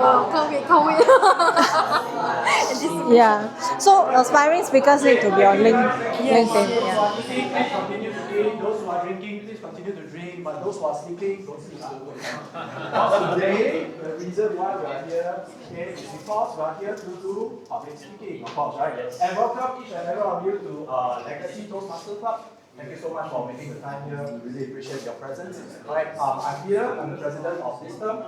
COVID. Yeah. So aspiring speakers need to be on LinkedIn. Those who Yeah. are eating, please continue to eat. Those who are drinking, please continue to drink. But those who are sleeping, don't sleep. Because today, the reason why we are here is because we are here to do public speaking, of course, right? And welcome each and every one of you to Legacy Toastmasters Club. Thank you so much for making the time here. We really appreciate your presence. Right, I'm here. I'm the president of this term.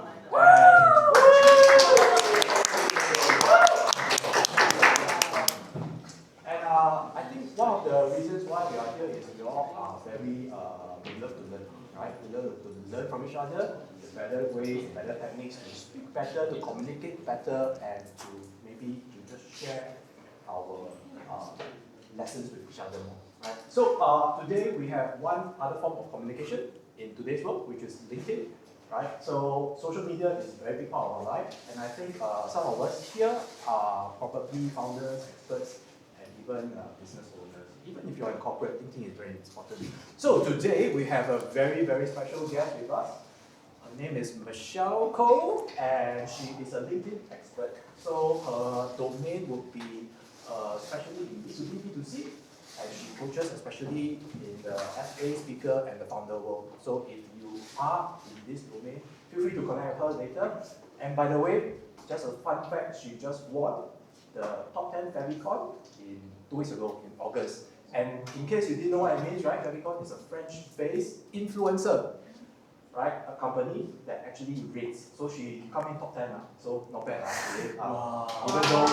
And I think one of the reasons why we are here is we all are very, we love to learn, right? We love to learn from each other, the better ways, better techniques to speak better, to communicate better, and to maybe to just share our lessons with each other more, right? So today we have one other form of communication in today's world, which is LinkedIn, right? So social media is a very big part of our life, and I think some of us here are probably founders, experts, and even business owners. Even if you're in corporate, LinkedIn is very important. So today we have a very, very special guest with us. Her name is Michelle Koh, and she is a LinkedIn expert. So her domain would be especially in B2B, B2C, and she coaches especially in the FA speaker and the founder world. So if you are in this domain, feel free to connect with her later. And by the way, just a fun fact, she just won the top 10 Favicon in 2 weeks ago in August. And in case you didn't know what it means, right? Favicon is a French-based influencer, right? A company that actually rates. So she come in top 10, so not bad, today. Even though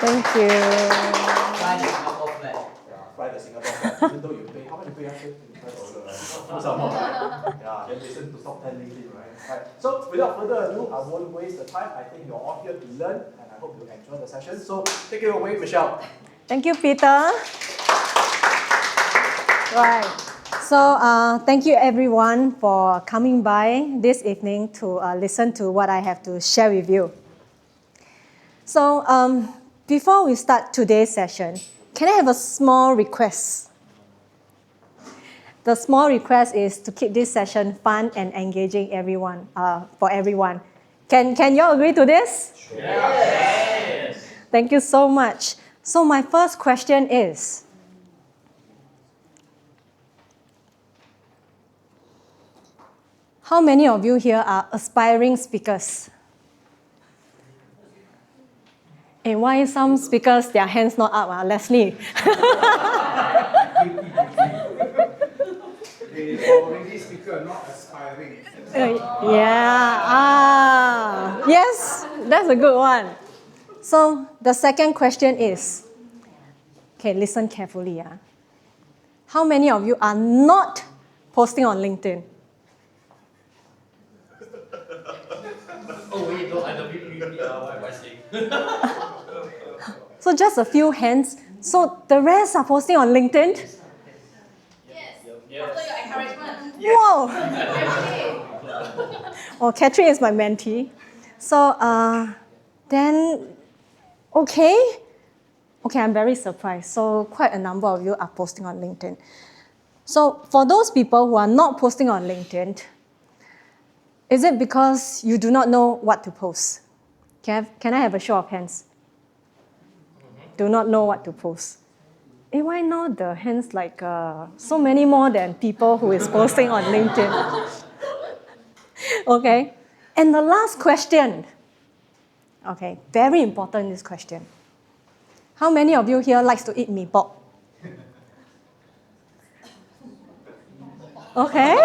Thank you. Fly the Singapore flag. Fly the Singapore flag. Even though you pay, how much you pay? $25, right? Some more. Yeah, then listen to top 10 LinkedIn, right? So without further ado, I won't waste the time. I think you're all here to learn, and I hope you enjoy the session. So take it away, Michelle. Thank you, Peter. Right. So thank you everyone for coming by this evening to listen to what I have to share with you. So before we start today's session, can I have a small request? The small request is to keep this session fun and engaging for everyone. Can you all agree to this? Yes. Thank you so much. So my first question is, how many of you here are aspiring speakers? And why some speakers, their hands not up? Leslie. They already speaker, not aspiring. Yeah. Yes, that's a good one. So the second question is, okay, listen carefully. How many of you are not posting on LinkedIn? Oh wait, no, I don't what am I saying? So just a few hands. So the rest are posting on LinkedIn? Yes. After your encouragement. Whoa! Oh, Catherine is my mentee. So then, okay, I'm very surprised. So quite a number of you are posting on LinkedIn. So for those people who are not posting on LinkedIn, is it because you do not know what to post? Can I have a show of hands? Do not know what to post. Why not the hands like so many more than people who is posting on LinkedIn? Okay. And the last question. Okay, very important this question. How many of you here likes to eat mee pok? Okay.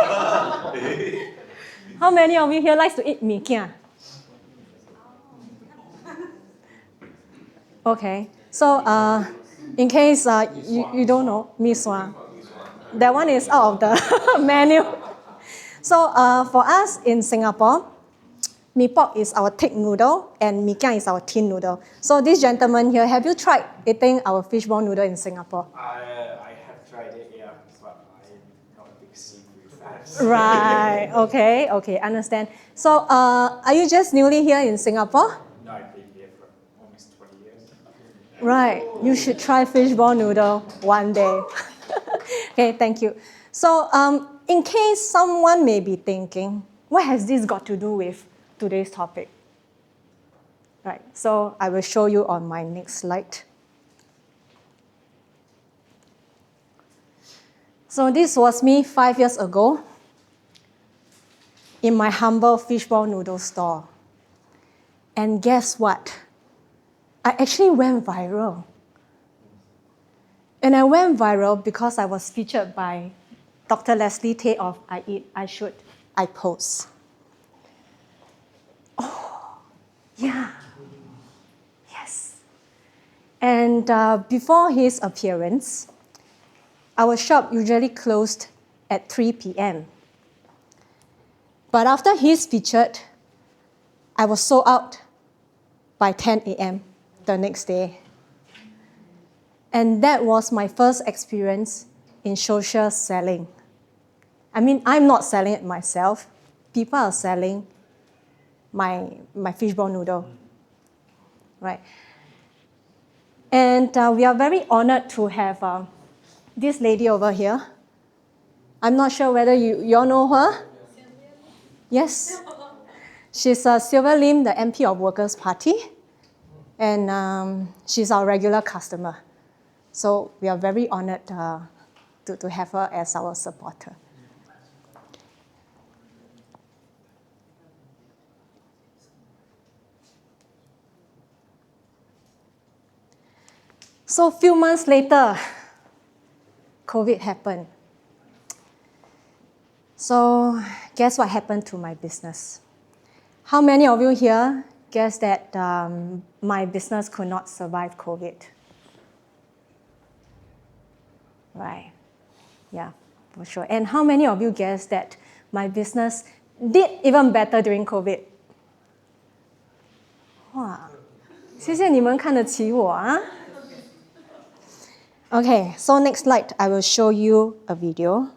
How many of you here likes to eat mee kia? Okay. So in case you don't know, mee sua. That one is out of the menu. So for us in Singapore, mee pok is our thick noodle and mee kia is our thin noodle. So this gentleman here, have you tried eating our fishball noodle in Singapore? I have tried it, yeah, but I'm not a big seafood fan. Right. Okay, understand. So are you just newly here in Singapore? No, I've been here for almost 20 years. Right. You should try fishball noodle one day. Okay, thank you. So in case someone may be thinking, what has this got to do with today's topic? Right, so I will show you on my next slide. So this was me 5 years ago in my humble fishball noodle store. And guess what? I actually went viral. And I went viral because I was featured by Dr. Leslie Tay of I Eat, I Should, I Post. Oh, yeah. Yes. And before his appearance, our shop usually closed at 3 p.m. But after he's featured, I was sold out by 10 a.m. the next day. And that was my first experience in social selling. I mean, I'm not selling it myself. People are selling my fishball noodle, right? And we are very honored to have this lady over here. I'm not sure whether you all know her. Yes. She's Sylvia Lim, the MP of Workers' Party. And she's our regular customer. So we are very honored to have her as our supporter. So a few months later, COVID happened. So guess what happened to my business? How many of you here guess that my business could not survive COVID? Right, yeah, for sure. And how many of you guess that my business did even better during COVID? 哇，谢谢你们看得起我啊。Okay, so next slide, I will show you a video.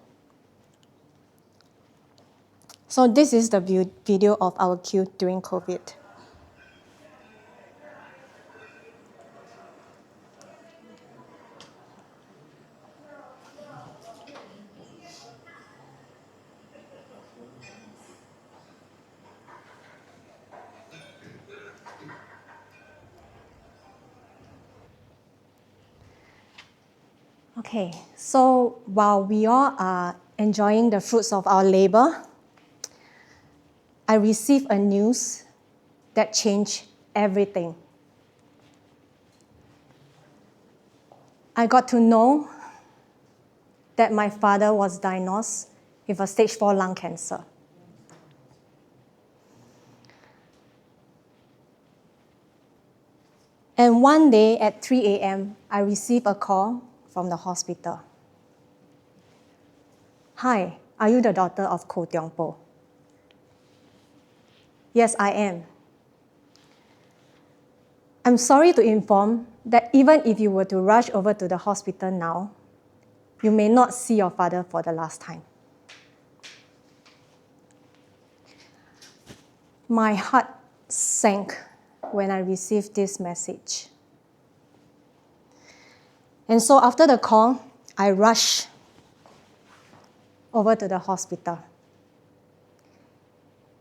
So this is the video of our queue during COVID. Okay, so while we all are enjoying the fruits of our labor, I received a news that changed everything. I got to know that my father was diagnosed with a stage 4 lung cancer. And one day at 3 a.m., I received a call from the hospital. Hi, are you the daughter of Ko Tiong Po? Yes, I am. I'm sorry to inform that even if you were to rush over to the hospital now, you may not see your father for the last time. My heart sank when I received this message. And so after the call, I rushed over to the hospital.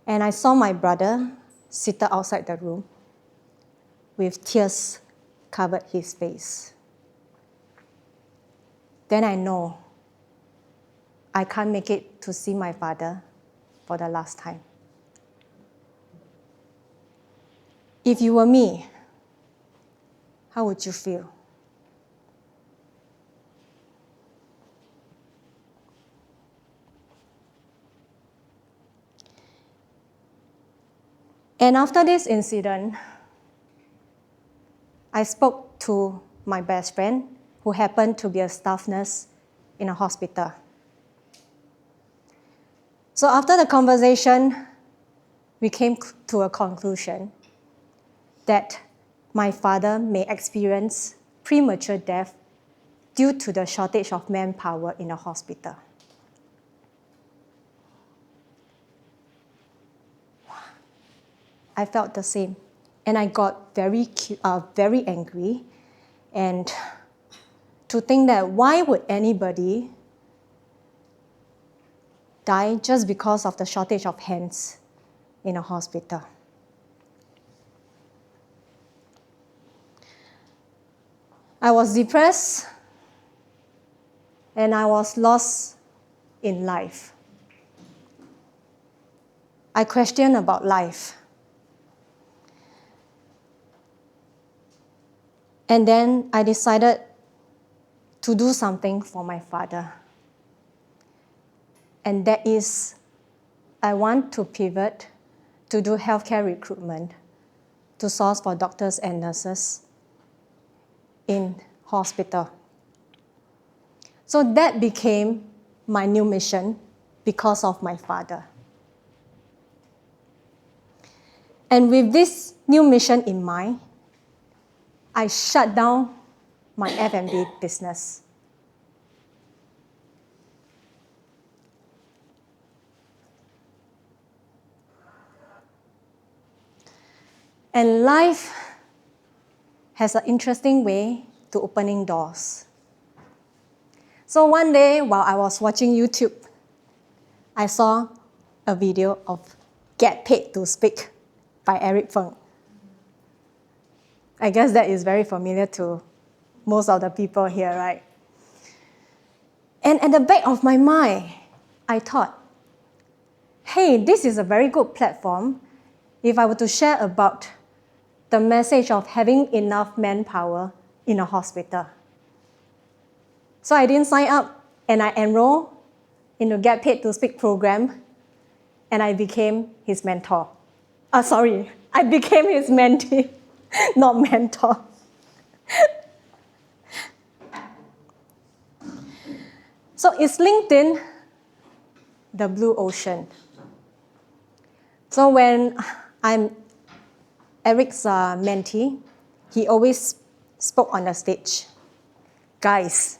And I saw my brother seated outside the room with tears covered his face. Then I know I can't make it to see my father for the last time. If you were me, how would you feel? And after this incident, I spoke to my best friend, who happened to be a staff nurse in a hospital. So after the conversation, we came to a conclusion that my father may experience premature death due to the shortage of manpower in the hospital. I felt the same. And I got very angry. And to think that why would anybody die just because of the shortage of hands in a hospital? I was depressed and I was lost in life. I questioned about life. And then I decided to do something for my father. And that is, I want to pivot to do healthcare recruitment, to source for doctors and nurses in hospital. So that became my new mission because of my father. And with this new mission in mind, I shut down my F&B business. And life has an interesting way to opening doors. So one day, while I was watching YouTube, I saw a video of Get Paid to Speak by Eric Feng. I guess that is very familiar to most of the people here, right? And at the back of my mind, I thought, hey, this is a very good platform if I were to share about the message of having enough manpower in a hospital. So I didn't sign up, and I enrolled in the Get Paid to Speak program, and I became his mentor. I became his mentee, not mentor. So is LinkedIn the blue ocean? So when I'm Eric's mentee, he always spoke on the stage. Guys,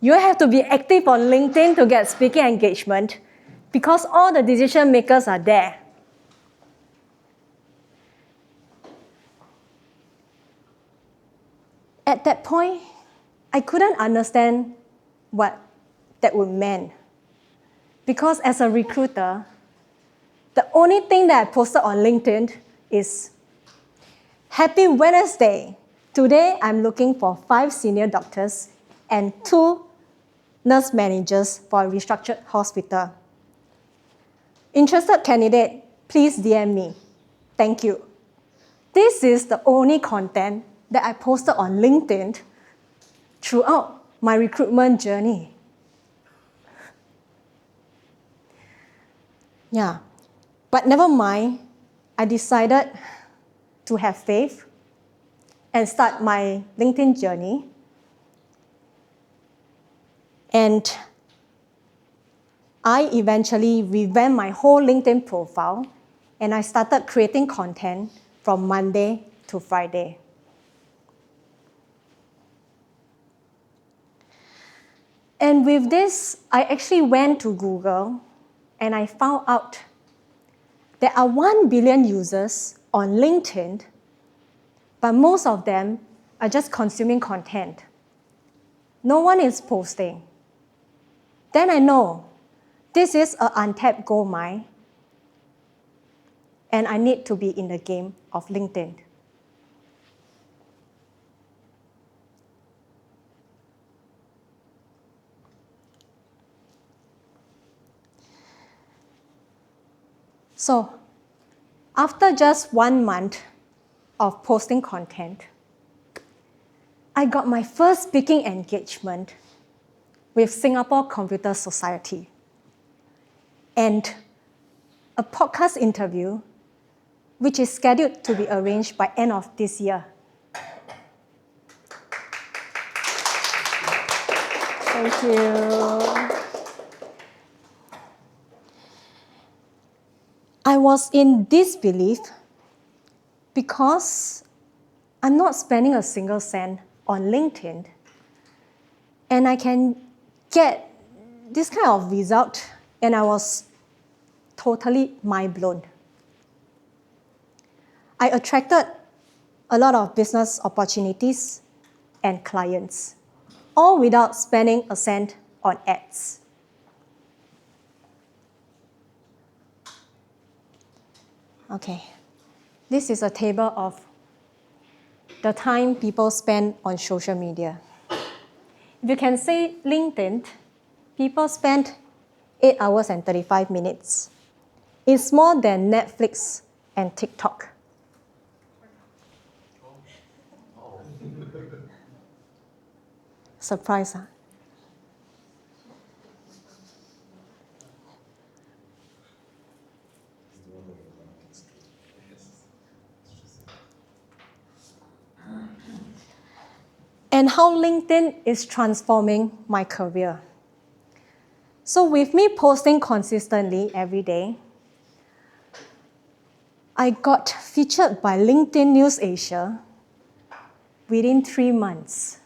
you have to be active on LinkedIn to get speaking engagement because all the decision makers are there. At that point, I couldn't understand what that would mean. Because as a recruiter, the only thing that I posted on LinkedIn is, Happy Wednesday. Today, I'm looking for 5 senior doctors and 2 nurse managers for a restructured hospital. Interested candidate, please DM me. Thank you. This is the only content that I posted on LinkedIn throughout my recruitment journey. Yeah, but never mind, I decided to have faith and start my LinkedIn journey. And I eventually revamped my whole LinkedIn profile, and I started creating content from Monday to Friday. And with this, I actually went to Google and I found out there are 1 billion users on LinkedIn, but most of them are just consuming content. No one is posting. Then I know this is an untapped gold mine, and I need to be in the game of LinkedIn. So, after just 1 month of posting content, I got my first speaking engagement with Singapore Computer Society and a podcast interview which is scheduled to be arranged by end of this year. Thank you. I was in disbelief because I'm not spending a single cent on LinkedIn, and I can get this kind of result, and I was totally mind blown. I attracted a lot of business opportunities and clients, all without spending a cent on ads. Okay, this is a table of the time people spend on social media. If you can say LinkedIn, people spend 8 hours and 35 minutes. It's more than Netflix and TikTok. Surprise, huh? And how LinkedIn is transforming my career. So with me posting consistently every day, I got featured by LinkedIn News Asia within 3 months.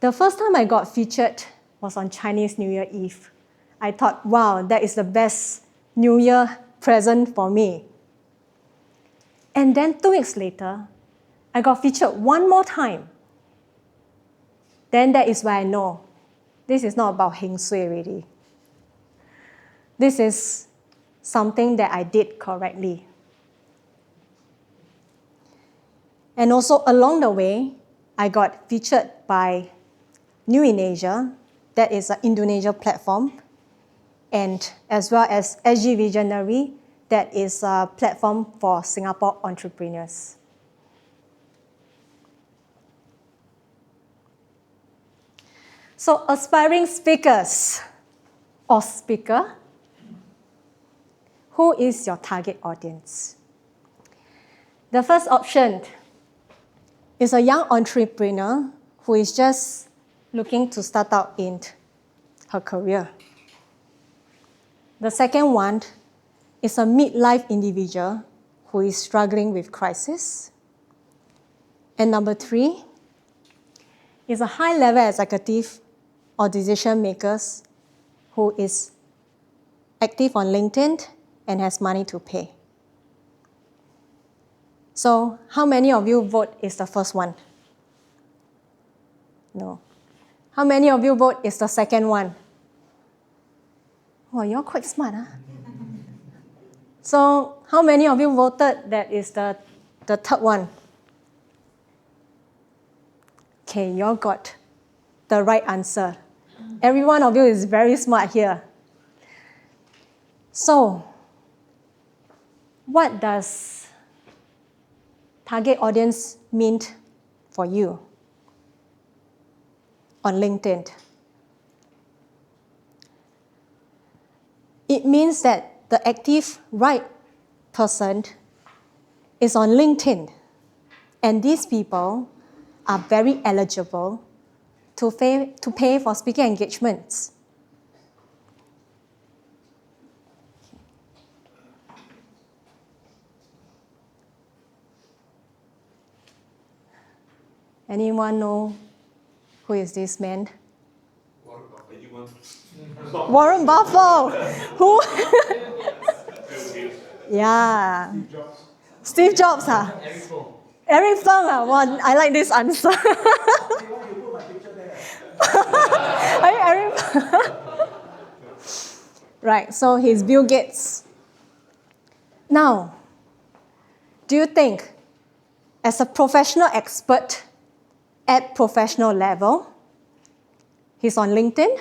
The first time I got featured was on Chinese New Year Eve. I thought, wow, that is the best New Year present for me. And then 2 weeks later, I got featured one more time. Then that is where I know this is not about heng sui already. This is something that I did correctly. And also along the way, I got featured by New in Asia, that is an Indonesia platform, and as well as SG Visionary, that is a platform for Singapore entrepreneurs. So aspiring speakers or speaker, who is your target audience? The first option is a young entrepreneur who is just looking to start out in her career. The second one is a midlife individual who is struggling with crisis. And number 3 is a high-level executive or decision makers who is active on LinkedIn and has money to pay. So how many of you vote is the first one? No. How many of you vote is the second one? Oh, you're quite smart, huh? So how many of you voted that is the third one? Okay, you all got the right answer. Every one of you is very smart here. So, what does target audience mean for you on LinkedIn? It means that the active right person is on LinkedIn, and these people are very eligible to pay for speaking engagements. Anyone know who is this man? Warren Buffett. Who? Yeah. Steve Jobs, huh? Eric Feng, huh? Wow, I like this answer. Are you Eric? Right, so he's Bill Gates. Now, do you think, as a professional expert at professional level, he's on LinkedIn?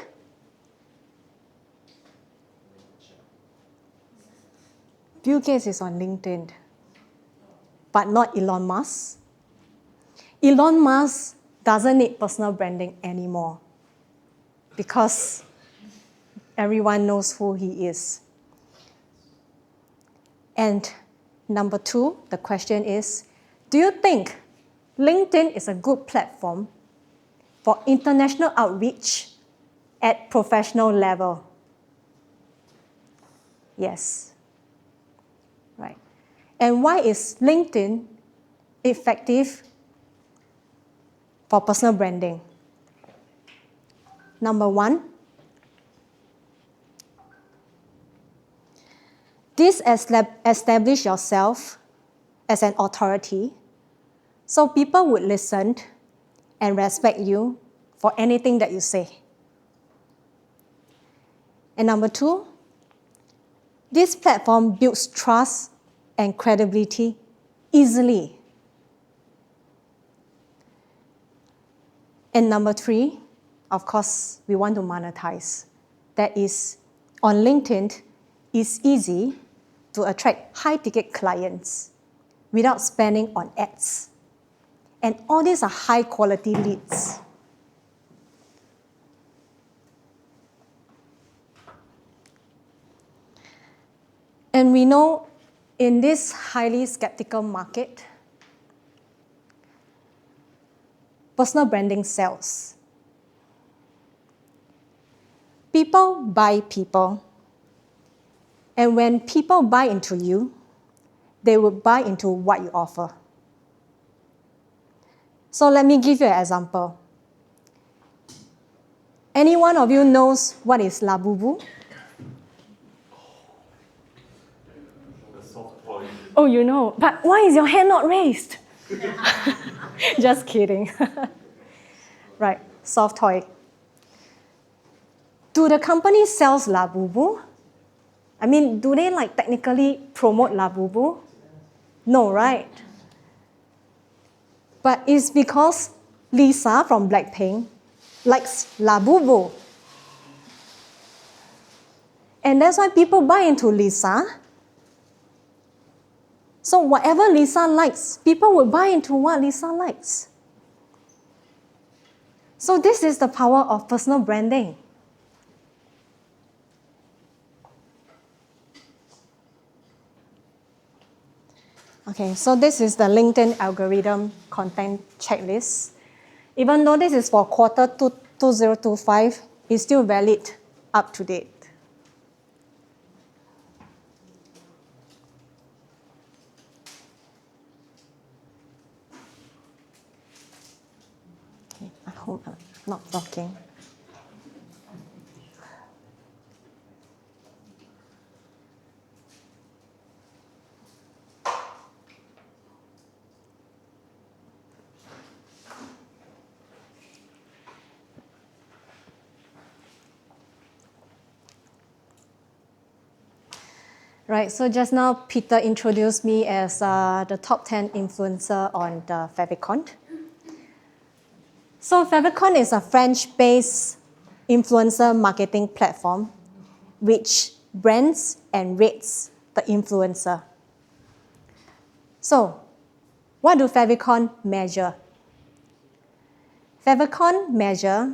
Bill Gates is on LinkedIn, but not Elon Musk. Elon Musk doesn't need personal branding anymore because everyone knows who he is. And number 2, the question is, do you think LinkedIn is a good platform for international outreach at professional level? Yes. Right. And why is LinkedIn effective for personal branding? Number 1, establish yourself as an authority so people would listen and respect you for anything that you say. And number 2, this platform builds trust and credibility easily And number 3, of course, we want to monetize. That is, on LinkedIn, it's easy to attract high-ticket clients without spending on ads. And all these are high-quality leads. And we know in this highly skeptical market, personal branding sells. People buy people. And when people buy into you, they will buy into what you offer. So let me give you an example. Any one of you knows what is Labubu? Oh, you know. But why is your hand not raised? Just kidding. Right, soft toy. Do the company sells Labubu? I mean, do they technically promote Labubu? No, right? But it's because Lisa from Blackpink likes Labubu. And that's why people buy into Lisa. So whatever Lisa likes, people will buy into what Lisa likes. So this is the power of personal branding. Okay, so this is the LinkedIn algorithm content checklist. Even though this is for quarter 2025, it's still valid, up to date. Okay, I hope I'm not blocking. Right, so just now Peter introduced me as the top 10 influencer on the Favicon. So Favicon is a French-based influencer marketing platform which brands and rates the influencer. So what do Favicon measure? Favicon measure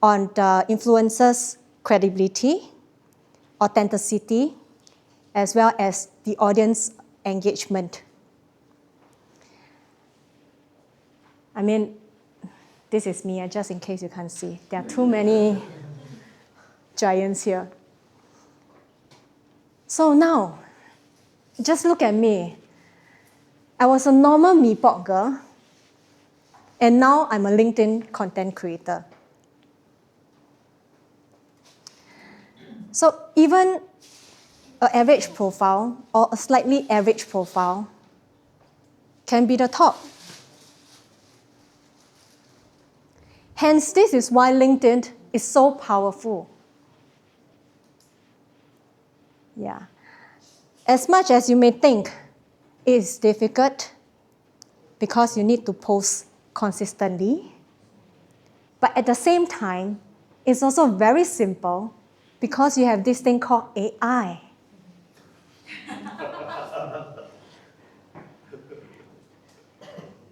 on the influencer's credibility, authenticity, as well as the audience engagement. I mean, this is me, just in case you can't see. There are too many giants here. So now, just look at me. I was a normal Mee-Pok girl, and now I'm a LinkedIn content creator. So even an average profile or a slightly average profile can be the top. Hence, this is why LinkedIn is so powerful. Yeah. As much as you may think it is difficult because you need to post consistently, but at the same time, it's also very simple because you have this thing called AI.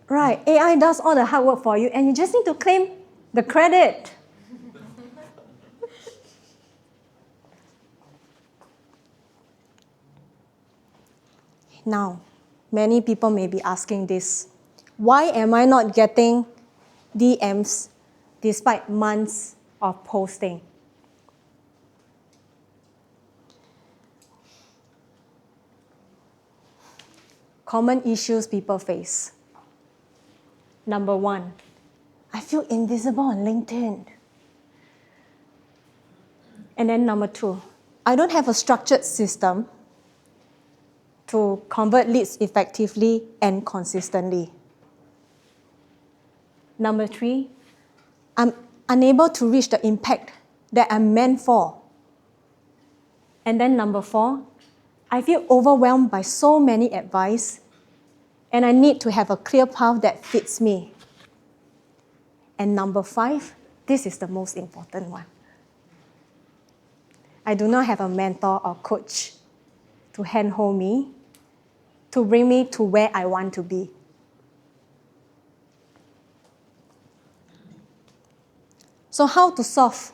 Right, AI does all the hard work for you and you just need to claim the credit. Now, many people may be asking this, why am I not getting DMs despite months of posting? Common issues people face. Number 1, I feel invisible on LinkedIn. And then number 2, I don't have a structured system to convert leads effectively and consistently. Number 3, I'm unable to reach the impact that I'm meant for. And then number 4, I feel overwhelmed by so many advice and I need to have a clear path that fits me. And number 5, this is the most important one. I do not have a mentor or coach to handhold me, to bring me to where I want to be. So how to solve?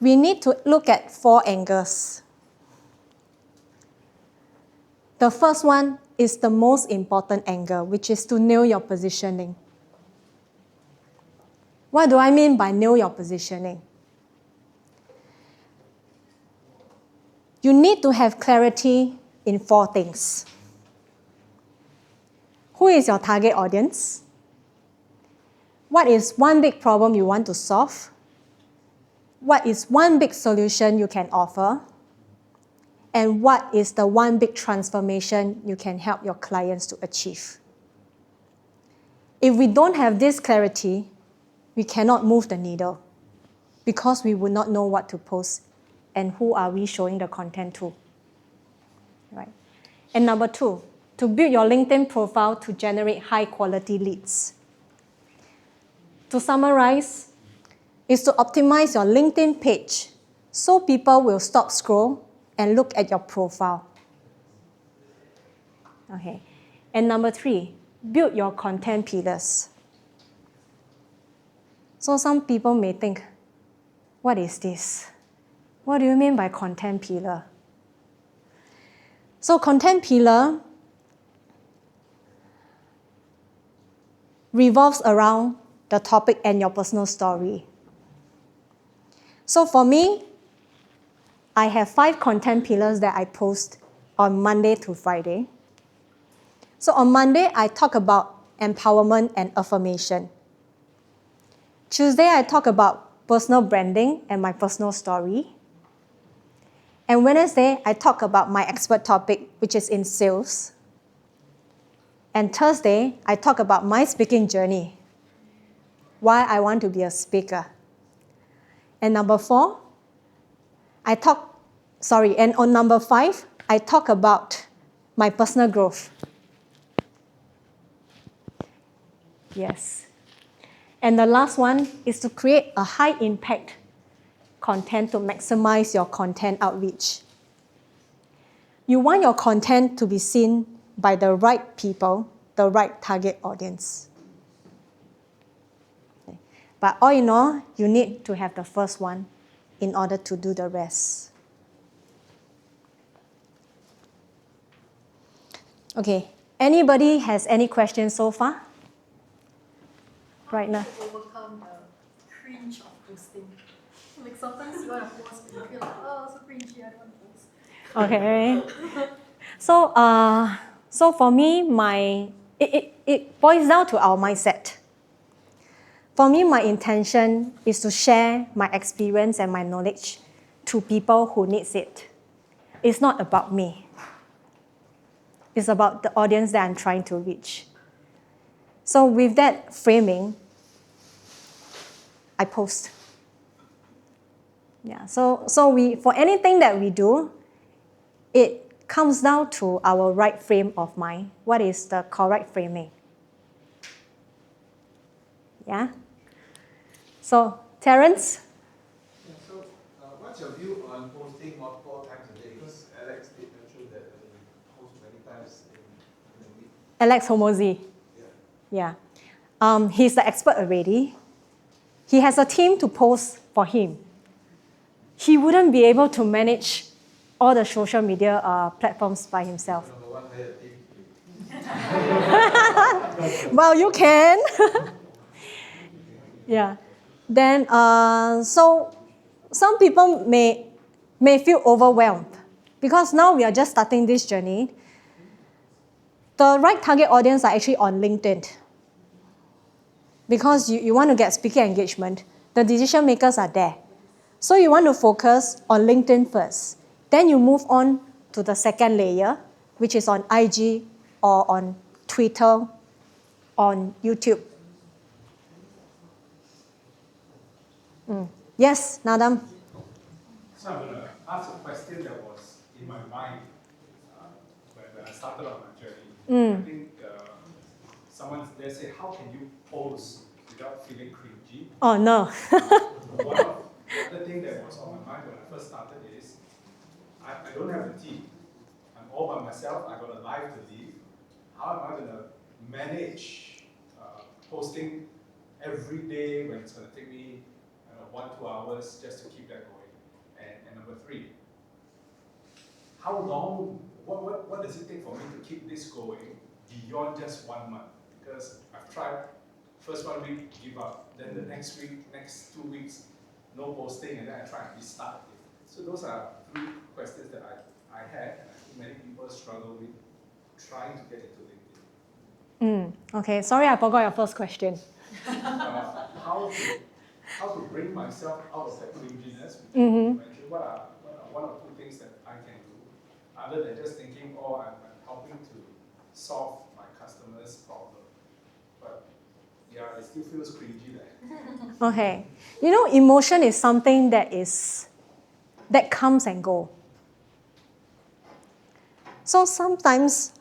We need to look at 4 angles. The first one is the most important angle, which is to nail your positioning. What do I mean by nail your positioning? You need to have clarity in 4 things. Who is your target audience? What is one big problem you want to solve? What is one big solution you can offer? And what is the one big transformation you can help your clients to achieve? If we don't have this clarity, we cannot move the needle because we would not know what to post and who are we showing the content to. Right? And number 2, to build your LinkedIn profile to generate high quality leads. To summarize, is to optimize your LinkedIn page so people will stop scroll and look at your profile. Okay. And number 3, build your content pillars. So some people may think, what is this? What do you mean by content pillar? So content pillar revolves around the topic and your personal story. So for me, I have 5 content pillars that I post on Monday to Friday. So on Monday, I talk about empowerment and affirmation. Tuesday, I talk about personal branding and my personal story. And Wednesday, I talk about my expert topic, which is in sales. And Thursday, I talk about my speaking journey, why I want to be a speaker. And number 4, and on number 5, I talk about my personal growth. Yes. And the last one is to create a high impact content to maximize your content outreach. You want your content to be seen by the right people, the right target audience. Okay. But all in all, you need to have the first one in order to do the rest. Okay, anybody has any questions so far? Right now. How to overcome the cringe of posting? Like sometimes you want to post, but you feel like, oh, so cringy, I don't want to post. Okay. So for me, it boils down to our mindset. For me, my intention is to share my experience and my knowledge to people who needs it. It's not about me. It's about the audience that I'm trying to reach. So with that framing, I post. Yeah. So for anything that we do, it comes down to our right frame of mind. What is the correct framing? Yeah. So Terence. Yeah, so what's your view on posting multiple times a day? Because Alex did mention that he posts many times in a week. Alex Homozy. Yeah. Yeah. He's the expert already. He has a team to post for him. He wouldn't be able to manage all the social media platforms by himself. Number 1, hire a team. Well, you can. Yeah. Then, so some people may feel overwhelmed because now we are just starting this journey. The right target audience are actually on LinkedIn because you want to get speaker engagement. The decision makers are there. So you want to focus on LinkedIn first. Then you move on to the second layer, which is on IG or on Twitter, on YouTube. Yes, Nadam? So I'm going to ask a question that was in my mind when I started on my journey. I think they say, how can you post without feeling cringy? Oh no. One of the other thing that was on my mind when I first started is, I don't have a team. I'm all by myself. I got a life to live. How am I going to manage posting every day when it's going to take me 1-2 hours just to keep that going? And number 3, how long? What does it take for me to keep this going beyond just 1 month? Because I've tried. First 1 week, give up. Then the next week, next 2 weeks, no posting, and then I try and restart it. So those are 3 questions that I had, and I think many people struggle with trying to get into LinkedIn. Okay, sorry, I forgot your first question. How to bring myself out of that cringiness? Mm-hmm. What are 1 or 2 things that I can do, other than just thinking, oh, I'm helping to solve my customer's problem. But yeah, it still feels cringy there. Okay. You know, emotion is something that comes and go. So sometimes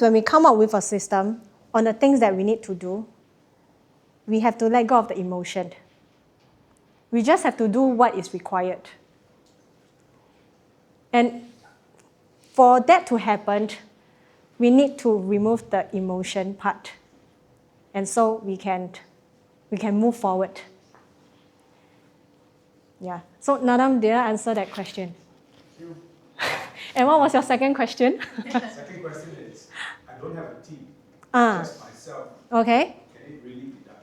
when we come up with a system on the things that we need to do, we have to let go of the emotion. We just have to do what is required. And for that to happen, we need to remove the emotion part. And so we can move forward. Yeah. So Nadam, did I answer that question? Thank you. And what was your second question? Second question is, I don't have a team, just myself. Okay. Can it really be done?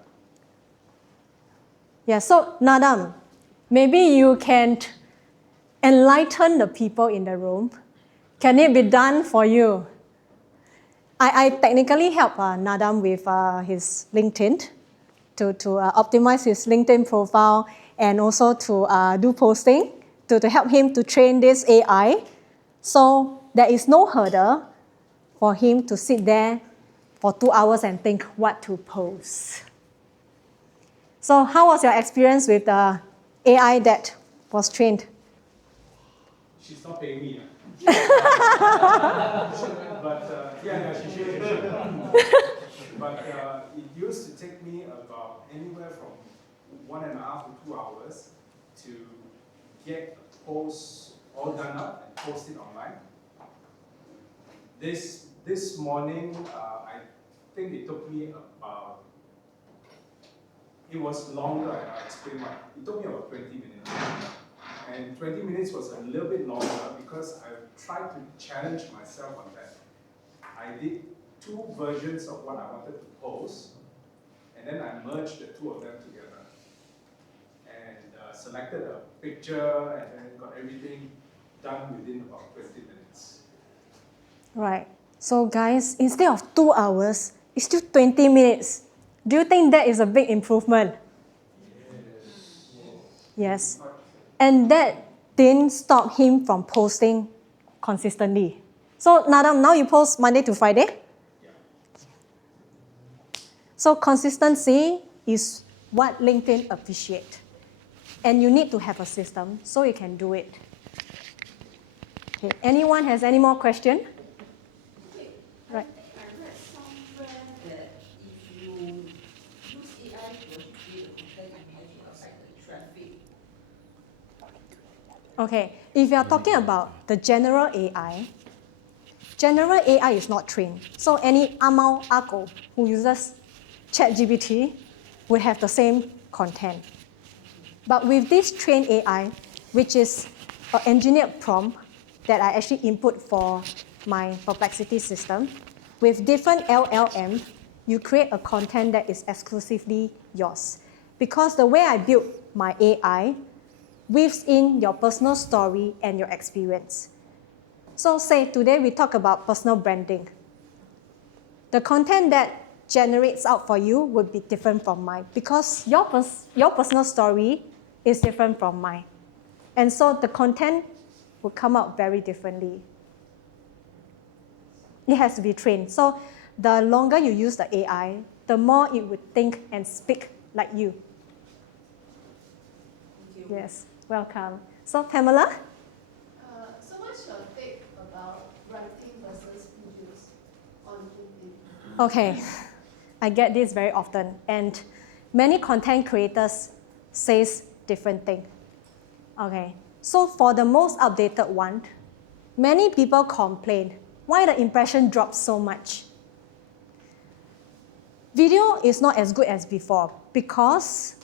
Yeah, so Nadam, maybe you can enlighten the people in the room. Can it be done for you? I technically help Nadam with his LinkedIn to optimize his LinkedIn profile and also to do posting to help him to train this AI. So there is no hurdle for him to sit there for 2 hours and think what to post. So how was your experience with the AI that was trained? She's not paying me. But yeah, she should. But it used to take me about anywhere from 1.5 to 2 hours to get a post all done up and post it online. This morning, I think it took me about, it was longer, I'll explain why. It took me about 20 minutes. And 20 minutes was a little bit longer because I tried to challenge myself on that. I did 2 versions of what I wanted to post, and then I merged the 2 of them together. And selected a picture, and then got everything done within about 20 minutes. Right. So guys, instead of 2 hours, it's still 20 minutes. Do you think that is a big improvement? Yes. And that didn't stop him from posting consistently. So Nadam, now you post Monday to Friday? Yeah. So consistency is what LinkedIn appreciates. And you need to have a system so you can do it. Okay. Anyone has any more questions? Right. I read somewhere that if you use AI to create the content, it may actually affect the traffic. Okay, if you are talking about the general AI is not trained. So any Amao Ako who uses ChatGPT will have the same content. But with this trained AI, which is an engineered prompt that I actually input for my Perplexity system, with different LLM, you create a content that is exclusively yours. Because the way I built my AI weaves in your personal story and your experience. So say today we talk about personal branding. The content that generates out for you would be different from mine because your personal story is different from mine. And so the content will come out very differently. It has to be trained. So the longer you use the AI, the more it would think and speak like you. Thank you. Yes, welcome. So Pamela? So what's your take about writing versus videos on LinkedIn? Okay. I get this very often, and many content creators says different thing. Okay, so for the most updated one, many people complain why the impression drops so much. Video is not as good as before because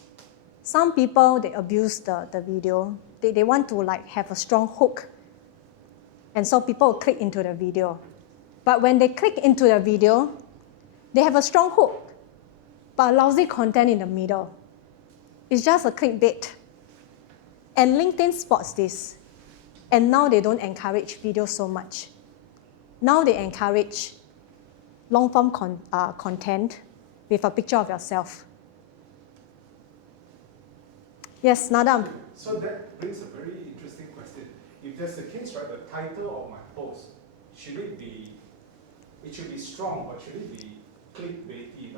some people, they abuse the video. They want to like have a strong hook, and so people will click into the video. But when they click into the video, they have a strong hook, but lousy content in the middle. It's just a clickbait. And LinkedIn spots this. And now they don't encourage video so much. Now they encourage long-form content with a picture of yourself. Yes, Nadam. So that brings a very interesting question. If that's the case, right, the title of my post, should it be strong or should it be clickbaity?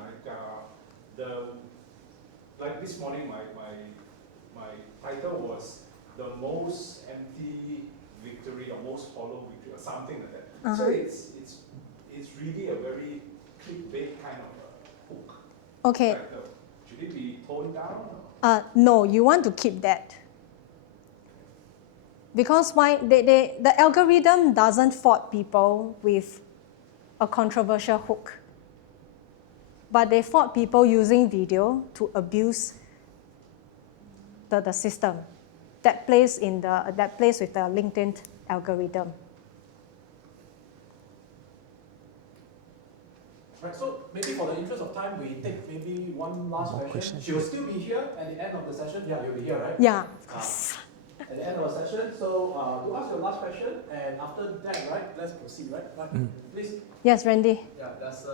Like this morning, my title was the most empty victory or most hollow victory or something like that. So it's really a very clickbait kind of a hook. Okay. Title. Should it be toned down? No, you want to keep that. Because why? The algorithm doesn't fault people with a controversial hook. But they fault people using video to abuse the system that plays with the LinkedIn algorithm. Right, so maybe for the interest of time, we take maybe one last question. She will still be here at the end of the session. Yeah, you'll be here, right? Yeah. At the end of the session. So to ask your last question, and after that, right, let's proceed, right? Please. Yes, Randy. Yeah, does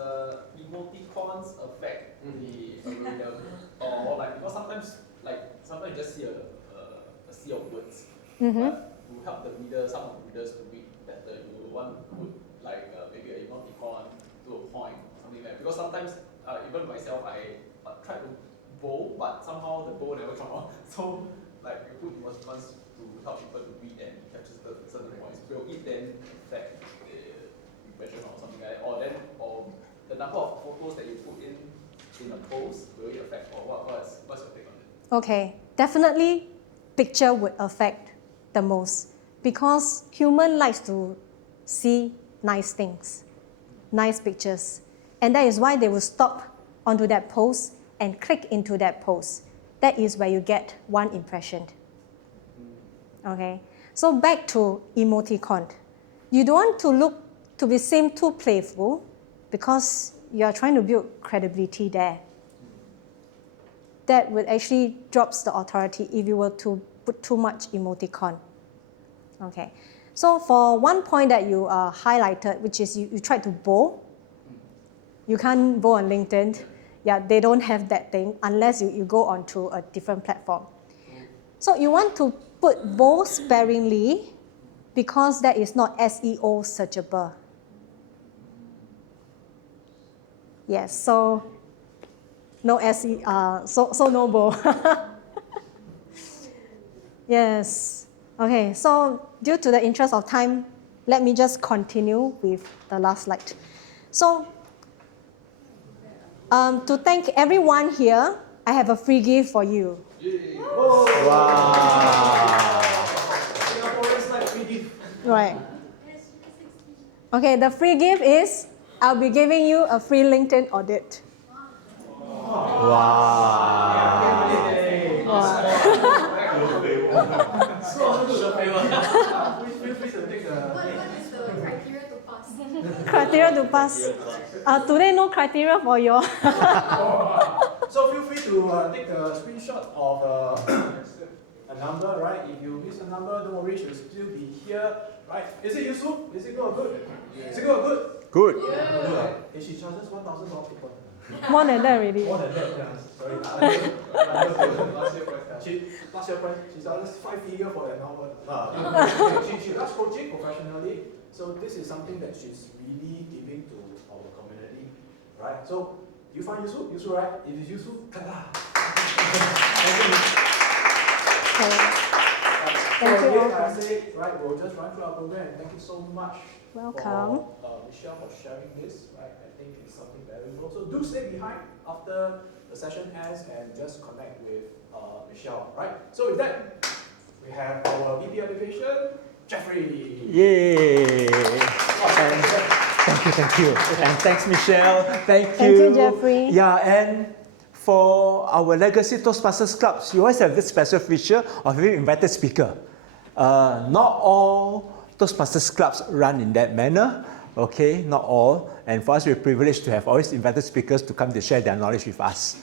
emoticons affect the algorithm? Or like, because sometimes you just see a sea of words, but to help the reader, some of the readers to read better, you want to put like maybe an emoticon to a point or something like that. Because sometimes, even myself, I try to bold, but somehow the bold never come out. So like you put emoticons to help people to read and capture certain points. Will it then affect the impression or something like that? Or the number of photos that you put in a post, will it affect, or what's your take on it? Okay, definitely picture would affect the most because human likes to see nice things, nice pictures. And that is why they will stop onto that post and click into that post. That is where you get one impression. Okay, so back to emoticon. You don't want to look to be seem too playful because you are trying to build credibility there. That would actually drops the authority if you were to put too much emoticon. Okay, so for one point that you highlighted, which is you tried to bold. You can't bold on LinkedIn. Yeah, they don't have that thing unless you go onto a different platform. So you want to put bold sparingly because that is not SEO searchable. Yes, so no SEO, so no bold. Yes. Okay, so due to the interest of time, let me just continue with the last slide. So to thank everyone here, I have a free gift for you. Wow. Singaporeans like free gift. Right. Okay, the free gift is I'll be giving you a free LinkedIn audit. Wow. Feel free to take the. What is the criteria to pass? Criteria to pass. Today no criteria for you. So feel free to take a screenshot of a number, right? If you miss a number, don't worry, she'll still be here, right? Is it useful? Is it good? Is it good? Good. Yeah. Hey, she charges $1,000 per point. More than that already. More than that, yeah. Sorry. Last year price, she charges 5-figure for that number. She does coaching professionally, so this is something that she's really giving to our community, right? So you find useful? Useful, right? If it's useful, clap. Thank you. So again, I say, right, we'll just run through our program and thank you so much Welcome. For Michelle for sharing this, right? I think it's something valuable. So do stay behind after the session ends and just connect with Michelle, right? So with that, we have our VP Education, Jeffrey. Yay! Thank you. And thanks, Michelle. Thank you. Thank you, Jeffrey. Yeah, and for our Legacy Toastmasters clubs, you always have this special feature of having invited speaker. Not all Toastmasters clubs run in that manner, okay? Not all. And for us, we're privileged to have always invited speakers to come to share their knowledge with us,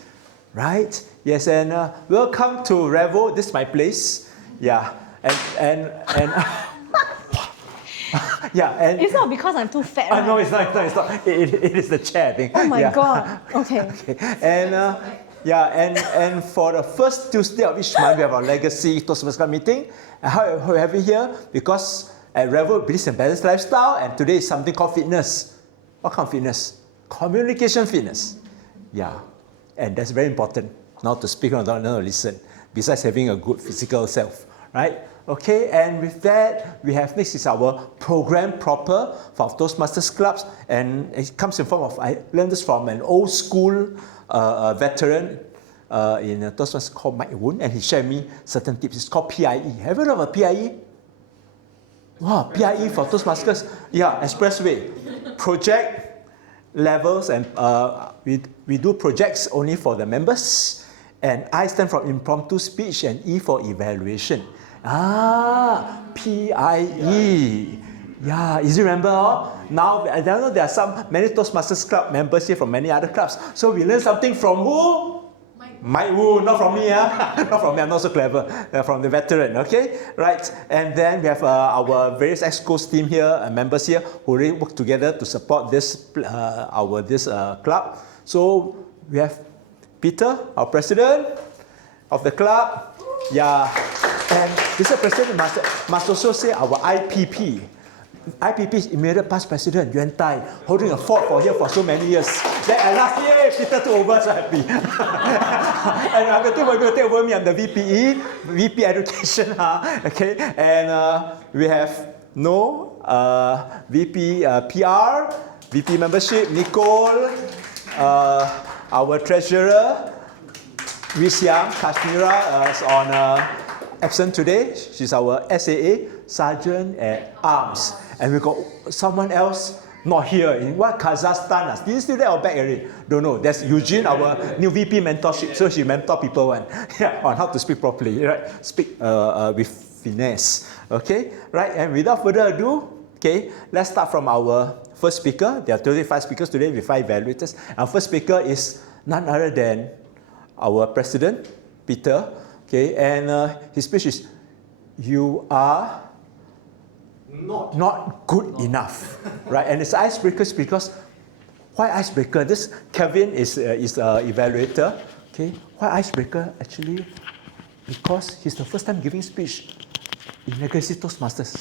right? Yes, and welcome to Revel. This is my place. Yeah, and yeah, and It's not because I'm too fat, right? no, it's not. It is the chair, I think. Oh my Yeah. God. Okay. And and for the first Tuesday of each month, we have our Legacy Toastmasters Club meeting. And how we have it here? Because at Revel, Business and Balanced Lifestyle, and today is something called fitness. What kind of fitness? Communication fitness. Yeah, and that's very important. Not to speak or not to listen. Besides having a good physical self, right? Okay, and with that, we have next is our program proper for Toastmasters clubs, and it comes in form of, I learned this from an old school veteran in Toastmasters called Mike Woon, and he shared me certain tips. It's called PIE. Have you heard of a PIE? Wow, PIE for Toastmasters. Yeah, Expressway. Project levels, and we do projects only for the members. And I stand for impromptu speech, and E for evaluation. PIE. Yeah, easy remember? Now, I don't know, there are many Toastmasters Club members here from many other clubs. So we learn something from who? Mike Wu, not from me. Not from me, I'm not so clever. From the veteran, okay? Right, and then we have our various EXCOs team here, members here, who really work together to support this club. So we have Peter, our president of the club. Yeah, and this president must also say our IPP. IPP is immediate past president, Yuan Tai, holding a fort for here for so many years. Then at last year, Peter took over, so happy. And I'm going to take over me, I'm the VP Education. Okay, and we have VP PR, VP Membership, Nicole, our treasurer, Wishyam Kashmira is on absent today. She's our SAA, Sergeant at Arms. And we got someone else not here in Kazakhstan. Is he still there or back already? Don't know. That's Eugene, our new VP mentorship. So she mentor people on how to speak properly, right? Speak with finesse. Okay, right? And without further ado, okay, let's start from our first speaker. There are 35 speakers today with 5 evaluators. Our first speaker is none other than our president, Peter. Okay, and his speech is, "You are not good enough," right? And it's icebreakers because why icebreaker? This Kevin is evaluator. Okay, why icebreaker? Actually, because he's the first time giving speech in Legacy Toastmasters.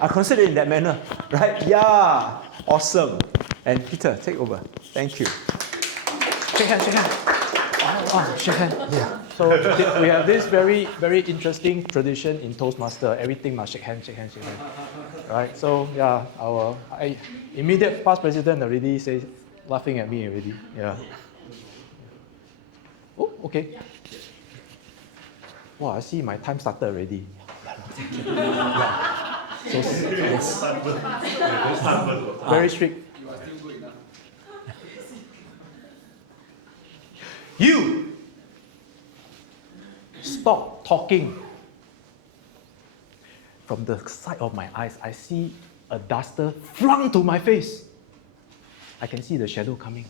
I consider it in that manner, right? Yeah, awesome. And Peter, take over. Thank you. Shake hand, shake hand. Shake hand. Yeah. So we have this very, very interesting tradition in Toastmaster. Everything must shake hand, shake hand, shake hand. Right? So yeah, our immediate past president already says, laughing at me already. Yeah. Oh, okay. Wow, I see my time started already. Yeah. So yes. Very strict. You are still good enough. You stop talking. From the side of my eyes, I see a duster flung to my face. I can see the shadow coming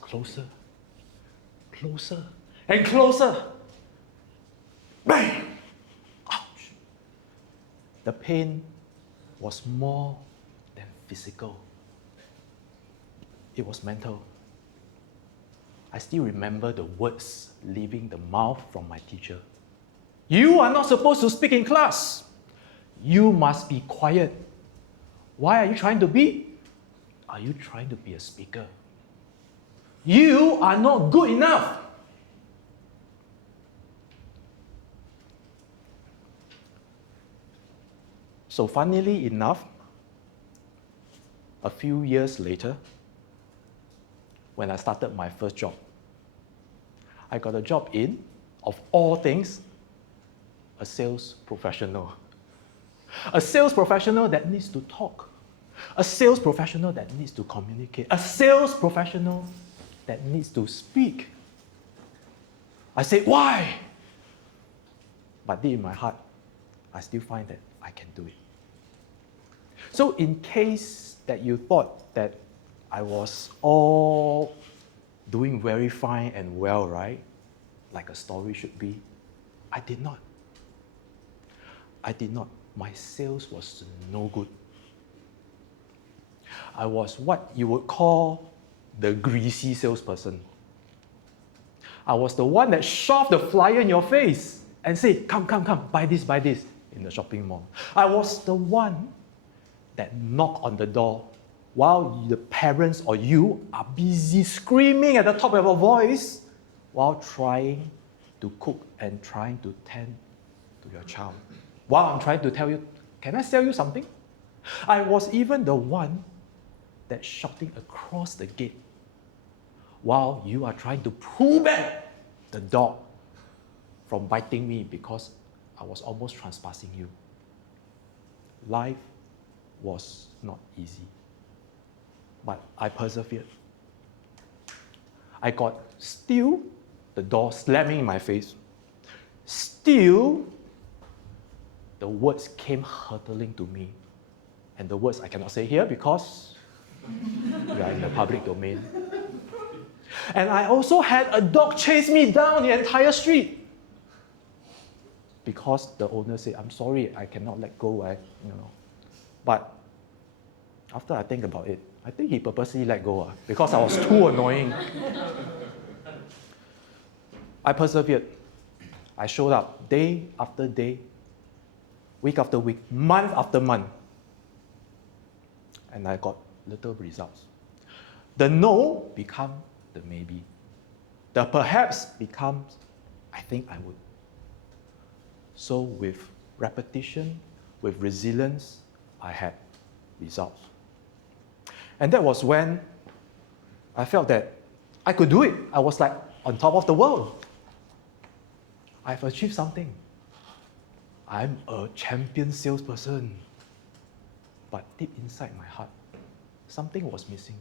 closer, closer, and closer. Bang! Ouch! The pain was more than physical. It was mental. I still remember the words leaving the mouth from my teacher. You are not supposed to speak in class. You must be quiet. Why are you trying to be? Are you trying to be a speaker? You are not good enough. So funnily enough, a few years later, when I started my first job, I got a job in, of all things, a sales professional. A sales professional that needs to talk. A sales professional that needs to communicate. A sales professional that needs to speak. I said, why? But deep in my heart, I still find that I can do it. So in case that you thought that I was all doing very fine and well, right? Like a story should be, I did not. I did not. My sales was no good. I was what you would call the greasy salesperson. I was the one that shoved the flyer in your face and said, come, buy this, in the shopping mall. I was the one that knocked on the door while the parents or you are busy screaming at the top of your voice while trying to cook and trying to tend to your child. While I'm trying to tell you, can I sell you something? I was even the one that's shouting across the gate while you are trying to pull back the dog from biting me because I was almost trespassing you. Life was not easy, but I persevered. I got still the door slamming in my face. Still, the words came hurtling to me. And the words I cannot say here because we are in the public domain. And I also had a dog chase me down the entire street. Because the owner said, I'm sorry, I cannot let go. But after I think about it, I think he purposely let go because I was too annoying. I persevered. I showed up day after day, week after week, month after month. And I got little results. The no became the maybe. The perhaps becomes, I think I would. So with repetition, with resilience, I had results. And that was when I felt that I could do it. I was like on top of the world. I've achieved something. I'm a champion salesperson. But deep inside my heart, something was missing.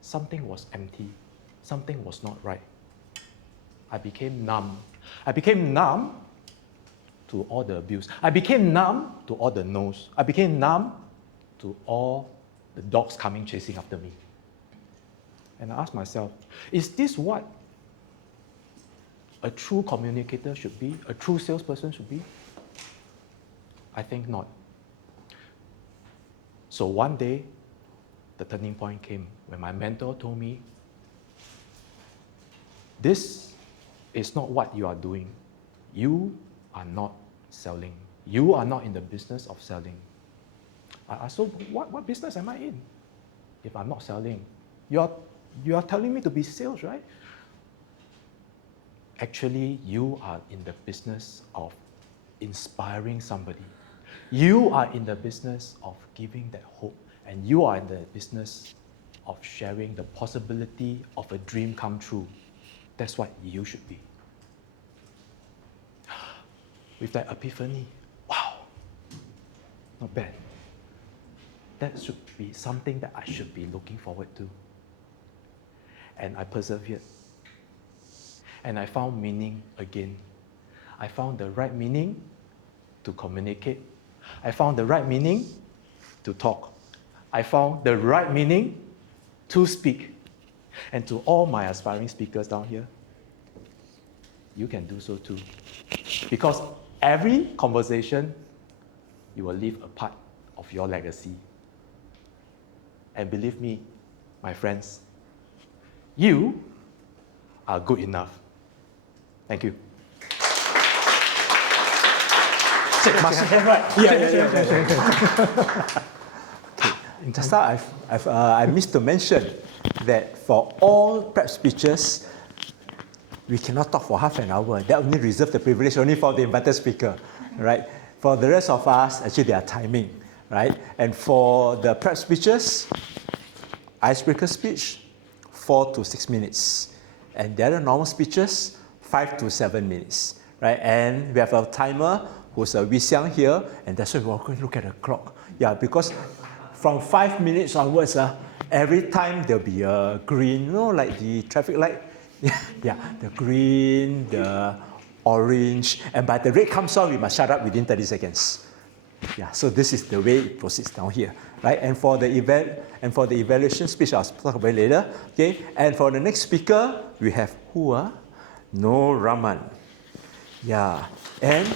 Something was empty. Something was not right. I became numb. I became numb to all the abuse. I became numb to all the no's. I became numb to all the dogs coming chasing after me. And I asked myself, is this what a true communicator should be? A true salesperson should be? I think not. So one day, the turning point came when my mentor told me, this is not what you are doing. You are not selling. You are not in the business of selling. I asked, so what business am I in if I'm not selling? You are telling me to be sales, right? Actually, you are in the business of inspiring somebody. You are in the business of giving that hope, and you are in the business of sharing the possibility of a dream come true. That's what you should be. With that epiphany, wow, not bad. That should be something that I should be looking forward to. And I persevered. And I found meaning again. I found the right meaning to communicate. I found the right meaning to talk. I found the right meaning to speak. And to all my aspiring speakers down here, you can do so too. Because every conversation, you will leave a part of your legacy. And believe me, my friends, you are good enough. Thank you. Just now, I missed to mention that for all prep speeches, we cannot talk for half an hour. That only reserves the privilege only for the invited speaker, right? For the rest of us, actually, there are timing, right? And for the prep speeches, icebreaker speech, 4 to 6 minutes. And the other normal speeches, 5 to 7 minutes, right? And we have a timer who's Wee Xiang here, and that's why we're going to look at the clock. Yeah, because from 5 minutes onwards, every time there'll be a green, like the traffic light. Yeah, the green, the orange, and by the red comes on, we must shut up within 30 seconds. Yeah, so this is the way it proceeds down here, right? And for the evaluation speech, I'll talk about it later. Okay, and for the next speaker, we have who? No Raman. Yeah, and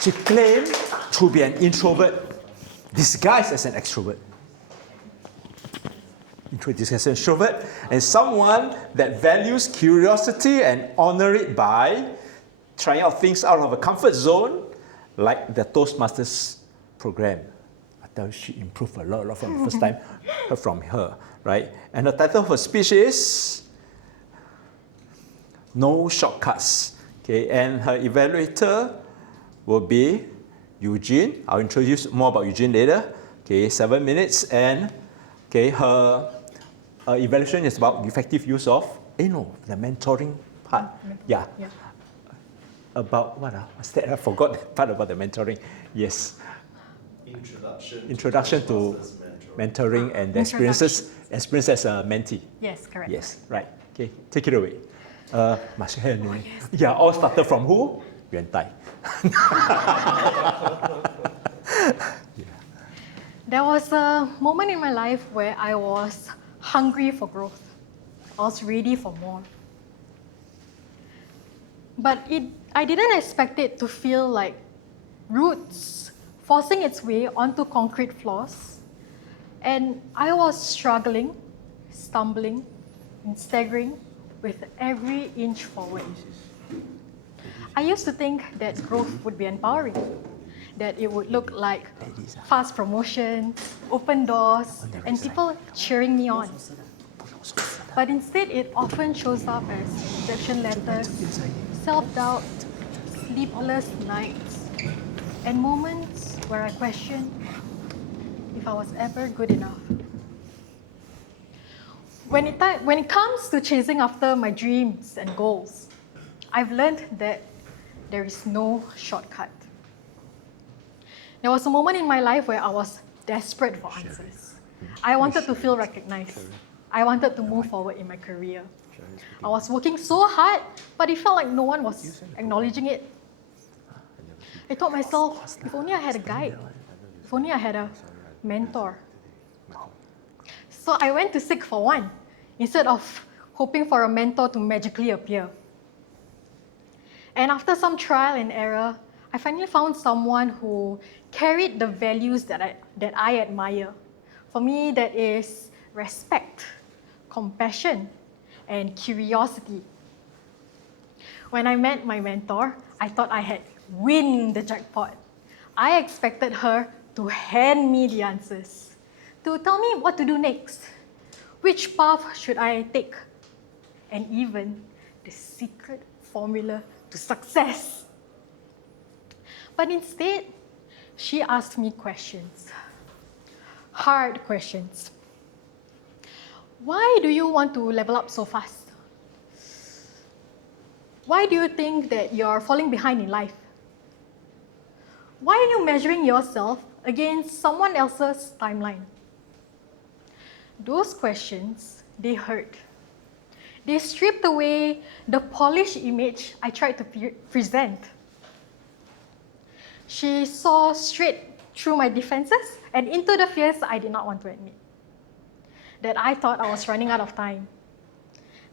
she claimed to be an introvert disguised as an extrovert. Disguised as an extrovert, and someone that values curiosity and honor it by trying out things out of a comfort zone, like the Toastmasters program. I tell you, she improved a lot from the first time heard from her, right? And the title of her speech is No Shortcuts. Okay, and her evaluator will be Eugene. I'll introduce more about Eugene later. Okay, 7 minutes, and okay, her evaluation is about effective use of, the mentoring part. Yeah. About what? What's that? I forgot that part about the mentoring. Yes. Introduction to mentoring and the experience as a mentee. Yes, correct. Yes, right. Okay, take it away. Yeah, all started from who? Yuan Tai. There was a moment in my life where I was hungry for growth. I was ready for more. But I didn't expect it to feel like roots forcing its way onto concrete floors. And I was struggling, stumbling, and staggering with every inch forward. I used to think that growth would be empowering, that it would look like fast promotions, open doors, and people cheering me on. But instead, it often shows up as rejection letters, self-doubt, sleepless nights, and moments where I question if I was ever good enough. When it comes to chasing after my dreams and goals, I've learned that there is no shortcut. There was a moment in my life where I was desperate for answers. I wanted to feel recognized. I wanted to move forward in my career. I was working so hard, but it felt like no one was acknowledging it. I told myself, if only I had a guide, if only I had a mentor. So I went to seek for one, instead of hoping for a mentor to magically appear. And after some trial and error, I finally found someone who carried the values that I admire. For me, that is respect, compassion, and curiosity. When I met my mentor, I thought I had win the jackpot. I expected her to hand me the answers, to tell me what to do next, which path should I take, and even the secret formula to success. But instead, she asked me questions, hard questions. Why do you want to level up so fast? Why do you think that you're falling behind in life? Why are you measuring yourself against someone else's timeline? Those questions, they hurt. They stripped away the polished image I tried to present. She saw straight through my defenses and into the fears I did not want to admit. That I thought I was running out of time.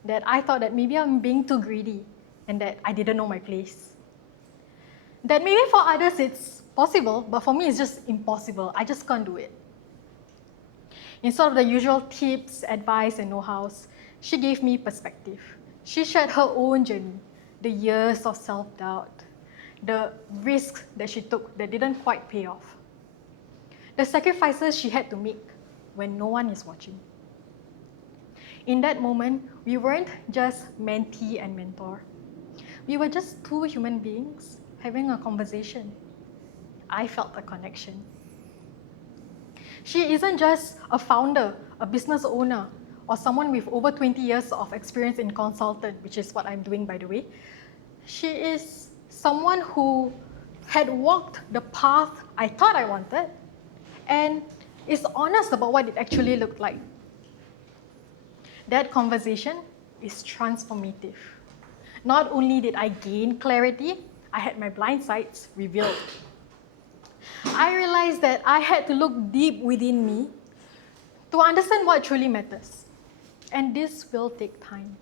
That I thought that maybe I'm being too greedy and that I didn't know my place. That maybe for others it's possible, but for me it's just impossible. I just can't do it. Instead of the usual tips, advice, and know-hows, she gave me perspective. She shared her own journey, the years of self-doubt, the risks that she took that didn't quite pay off, the sacrifices she had to make when no one is watching. In that moment, we weren't just mentee and mentor. We were just two human beings having a conversation. I felt a connection. She isn't just a founder, a business owner, or someone with over 20 years of experience in consultant, which is what I'm doing, by the way. She is someone who had walked the path I thought I wanted and is honest about what it actually looked like. That conversation is transformative. Not only did I gain clarity, I had my blind sides revealed. I realized that I had to look deep within me to understand what truly matters. And this will take time.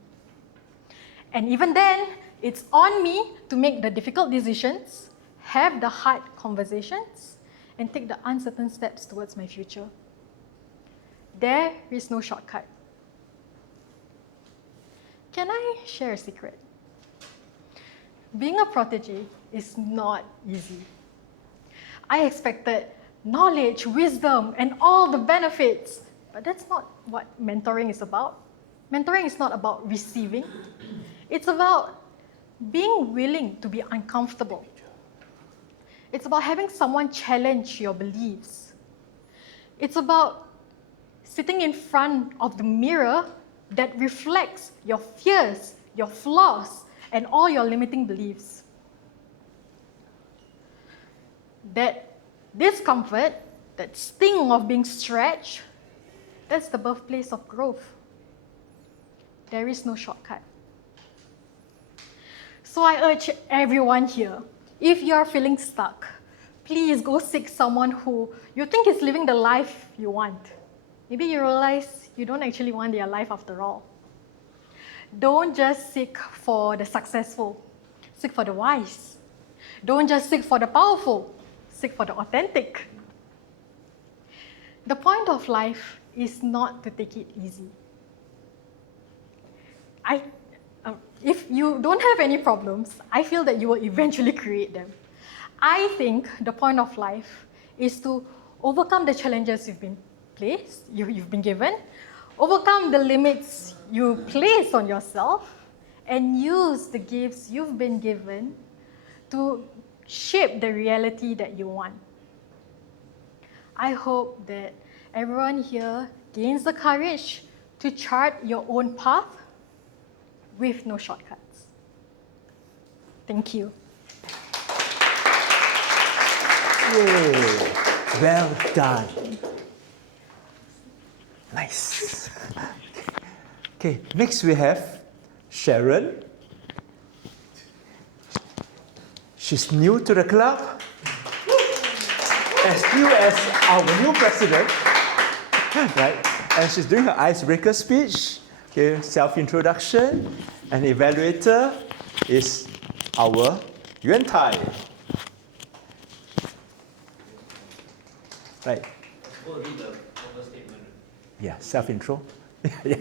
And even then, it's on me to make the difficult decisions, have the hard conversations, and take the uncertain steps towards my future. There is no shortcut. Can I share a secret? Being a protege is not easy. I expected knowledge, wisdom, and all the benefits, but that's not what mentoring is about. Mentoring is not about receiving. It's about being willing to be uncomfortable. It's about having someone challenge your beliefs. It's about sitting in front of the mirror that reflects your fears, your flaws, and all your limiting beliefs. That discomfort, that sting of being stretched, that's the birthplace of growth. There is no shortcut. So I urge everyone here, if you're feeling stuck, please go seek someone who you think is living the life you want. Maybe you realize you don't actually want their life after all. Don't just seek for the successful, seek for the wise. Don't just seek for the powerful, seek for the authentic. The point of life is not to take it easy. If you don't have any problems, I feel that you will eventually create them. I think the point of life is to overcome the challenges you've been given, overcome the limits you place on yourself, and use the gifts you've been given to shape the reality that you want. I hope that everyone here gains the courage to chart your own path with no shortcuts. Thank you. Yay. Well done. Nice. Okay, next we have Sharon. She's new to the club, as new as our new president, right? And she's doing her icebreaker speech, okay, self-introduction, and evaluator is our Yuan Tai. Right. Yeah, self-intro. Yeah.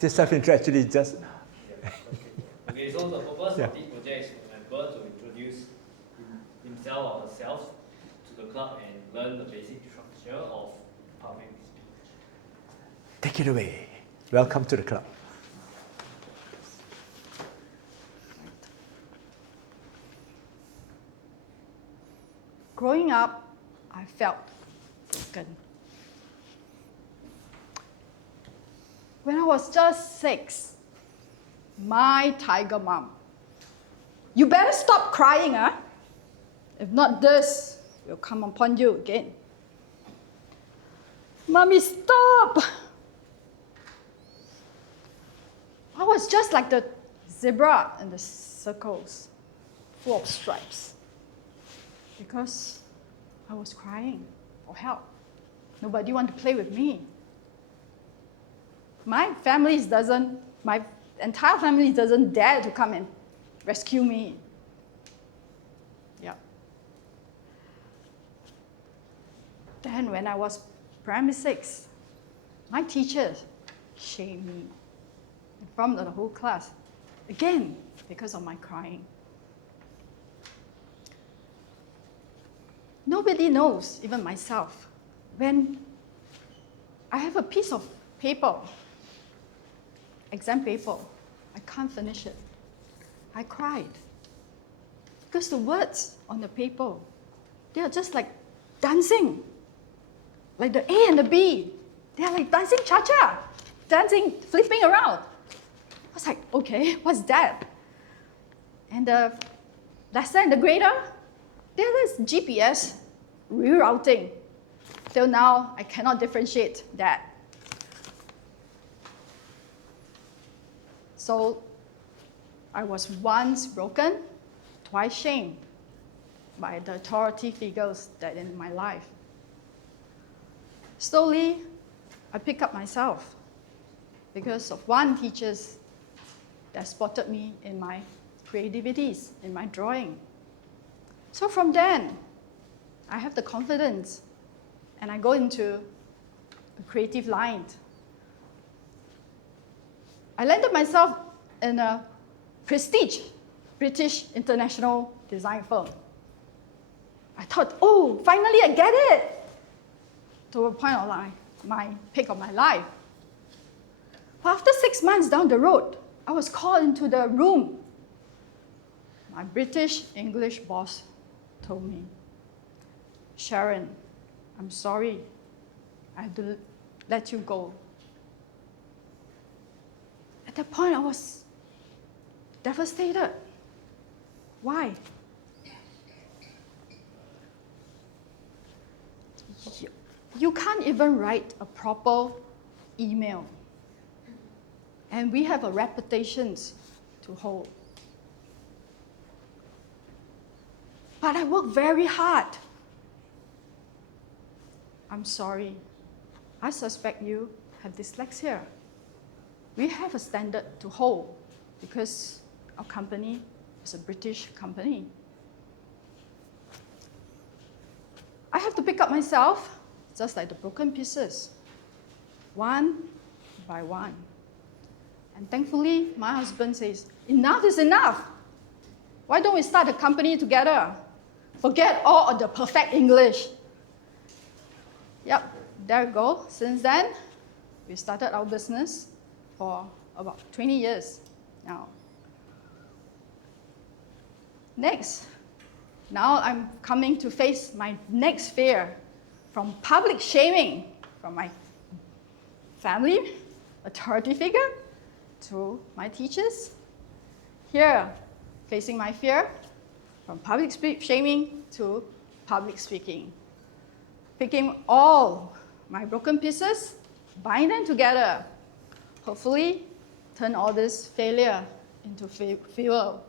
This self-intro actually is just. Okay, so the purpose of this project is for member to introduce himself or herself to the club and learn the basic structure of public speech. Take it away. Welcome to the club. Growing up, I felt broken. When I was just 6, my tiger mom, "You better stop crying, huh? If not, this will come upon you again." "Mommy, stop!" I was just like the zebra in the circles, full of stripes, because I was crying for help. Nobody wanted to play with me. My entire family doesn't dare to come and rescue me. Yeah. Then when I was primary 6, my teachers shamed me in front of the whole class, again, because of my crying. Nobody knows, even myself, when I have a piece of paper, exam paper, I can't finish it. I cried. Because the words on the paper, they are just like dancing. like the A and the B, they're like dancing cha-cha, dancing, flipping around. I was like, okay, what's that? And the lesson and the grader, there is GPS rerouting. Till now, I cannot differentiate that. So I was once broken, twice shamed by the authority figures that in my life. Slowly, I picked up myself because of one teacher that spotted me in my creativities, in my drawing. So from then, I have the confidence and I go into a creative line. I landed myself in a prestige British international design firm. I thought, oh, finally I get it! To a point of my peak of my life. But after 6 months down the road, I was called into the room. My British English boss told me, Sharon, I'm sorry, I have to let you go. At that point, I was devastated. Why? You can't even write a proper email. And we have a reputation to hold. But I work very hard. I'm sorry. I suspect you have dyslexia. We have a standard to hold because our company is a British company. I have to pick up myself, just like the broken pieces, one by one. And thankfully, my husband says, enough is enough. Why don't we start a company together? Forget all of the perfect English. Yep, there you go. Since then, we started our business for about 20 years now. Next, now I'm coming to face my next fear from public shaming from my family, authority figure, to my teachers. Here, facing my fear from public shaming to public speaking. Picking all my broken pieces, bind them together. Hopefully, turn all this failure into fuel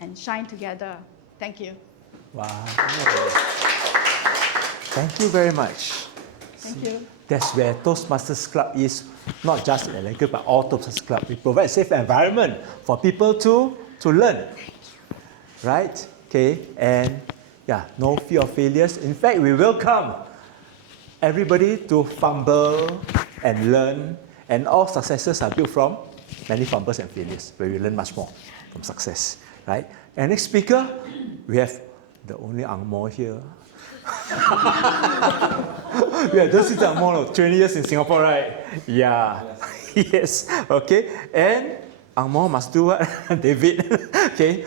and shine together. Thank you. Wow. Thank you very much. Thank you. That's where Toastmasters Club is, not just in Adelaide, but all Toastmasters Club. We provide a safe environment for people to learn. Right? Okay, and yeah, no fear of failures. In fact, we welcome everybody to fumble and learn, and all successes are built from many fumbles and failures, where we learn much more from success. Right? And next speaker, we have the only Ang Mo here. Yeah, this is Ang Mo, 20 years in Singapore, right? Yeah. Yes. Okay. And Ang Mo must do what? David. Okay.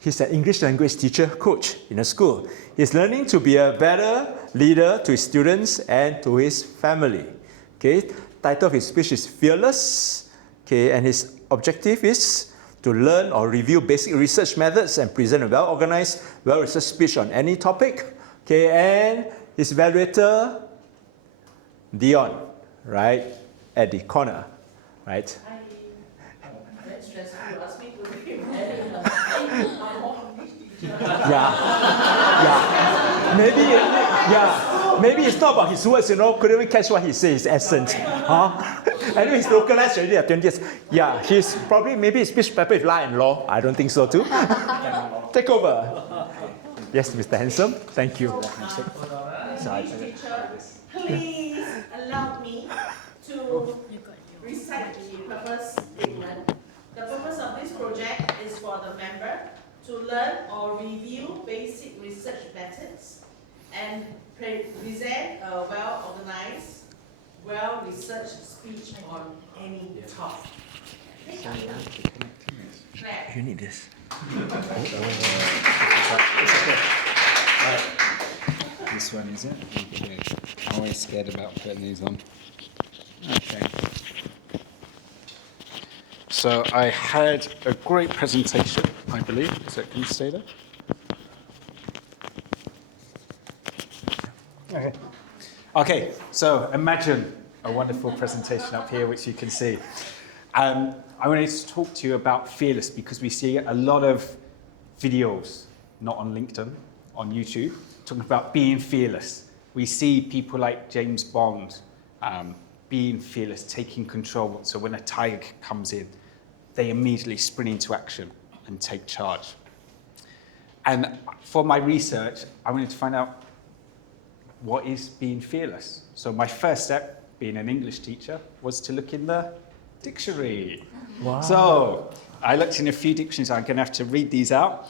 He's an English language teacher, coach in a school. He's learning to be a better leader to his students and to his family. Okay. Title of his speech is Fearless. Okay. And his objective is to learn or review basic research methods and present a well-organized, well-researched speech on any topic. Okay, and his evaluator, Dion, right, at the corner, right? Very stressful. You ask me to be Maybe it's not about his words, couldn't even catch what he says, his accent. Anyway, he's localized already at 20 years. Yeah, he's probably, maybe his speech paper is law and law. I don't think so too. Take over. Yes, Mr. Handsome, thank you. English teacher, please allow me to recite the purpose statement. The purpose of this project is for the member to learn or review basic research methods and present a well-organized, well-researched speech on any topic. You need this. This one is it? Okay. always scared about putting these on. Okay. So I had a great presentation, I believe. Is it, can you stay there? Okay. Okay, so imagine a wonderful presentation up here, which you can see. I wanted to talk to you about Fearless because we see a lot of videos, not on LinkedIn, on YouTube, talking about being fearless. We see people like James Bond being fearless, taking control. So when a tiger comes in, they immediately sprint into action and take charge. And for my research, I wanted to find out what is being fearless. So my first step, being an English teacher, was to look in the dictionary. Wow. So I looked in a few dictionaries. I'm going to have to read these out.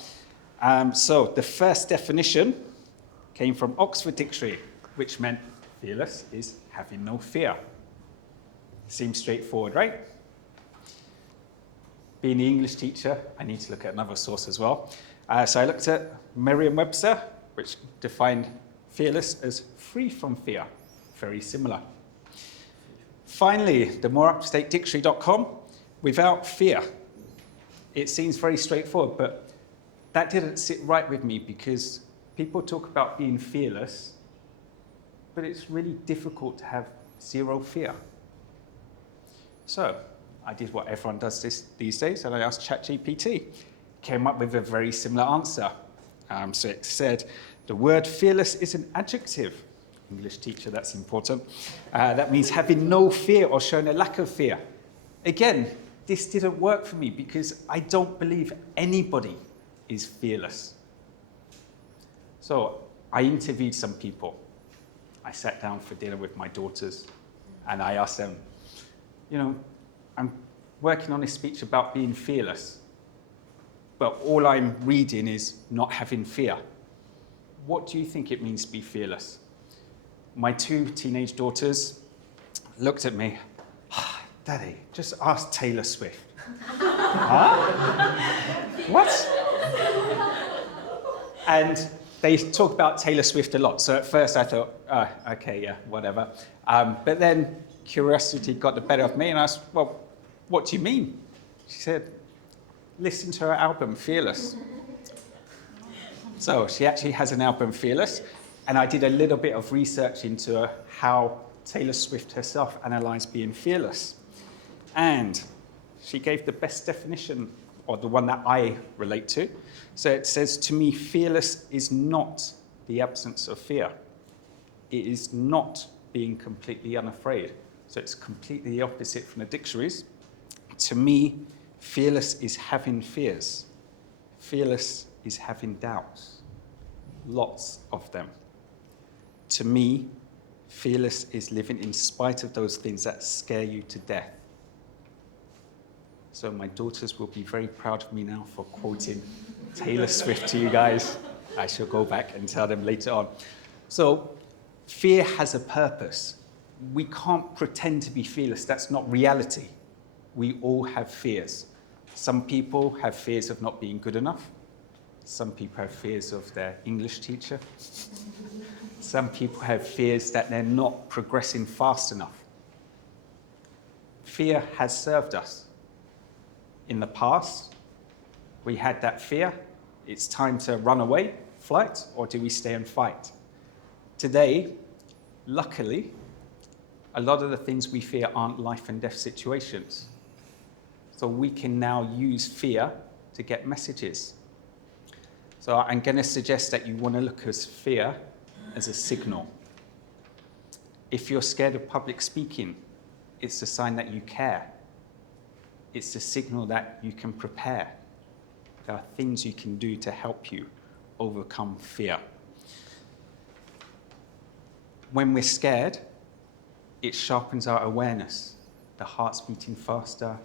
So the first definition came from Oxford Dictionary, which meant fearless is having no fear. Seems straightforward, right? Being the English teacher, I need to look at another source as well. So I looked at Merriam-Webster, which defined fearless as free from fear. Very similar. Finally, the more up-to-date dictionary.com, without fear. It seems very straightforward, but that didn't sit right with me because people talk about being fearless, but it's really difficult to have zero fear. So I did what everyone does these days, and I asked ChatGPT. Came up with a very similar answer. So it said, the word fearless is an adjective. English teacher, that's important. That means having no fear or showing a lack of fear. Again, this didn't work for me because I don't believe anybody is fearless. So I interviewed some people. I sat down for dinner with my daughters and I asked them, you know, I'm working on a speech about being fearless, but all I'm reading is not having fear. What do you think it means to be fearless? My two teenage daughters looked at me, Daddy, just ask Taylor Swift. Huh? What? And they talk about Taylor Swift a lot. So at first I thought, okay, yeah, whatever. But then curiosity got the better of me and I asked, well, what do you mean? She said, listen to her album, Fearless. So she actually has an album, Fearless. And I did a little bit of research into how Taylor Swift herself analysed being fearless. And she gave the best definition, or the one that I relate to. So it says, to me, fearless is not the absence of fear. It is not being completely unafraid. So it's completely the opposite from the dictionaries. To me, fearless is having fears. Fearless is having doubts. Lots of them. To me, fearless is living in spite of those things that scare you to death. So my daughters will be very proud of me now for quoting Taylor Swift to you guys. I shall go back and tell them later on. So fear has a purpose. We can't pretend to be fearless. That's not reality. We all have fears. Some people have fears of not being good enough. Some people have fears of their English teacher. Some people have fears that they're not progressing fast enough. Fear has served us. In the past, we had that fear. It's time to run away, flight, or do we stay and fight? Today, luckily, a lot of the things we fear aren't life and death situations. So we can now use fear to get messages. So I'm going to suggest that you want to look at fear as a signal. If you're scared of public speaking, it's a sign that you care. It's a signal that you can prepare. There are things you can do to help you overcome fear. When we're scared, it sharpens our awareness. The heart's beating faster,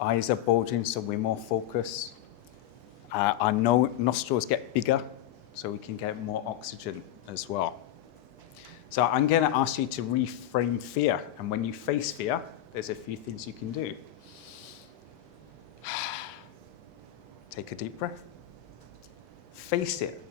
eyes are bulging, so we're more focused. Our nostrils get bigger, so we can get more oxygen as well. So I'm going to ask you to reframe fear. And when you face fear, there's a few things you can do. Take a deep breath. Face it.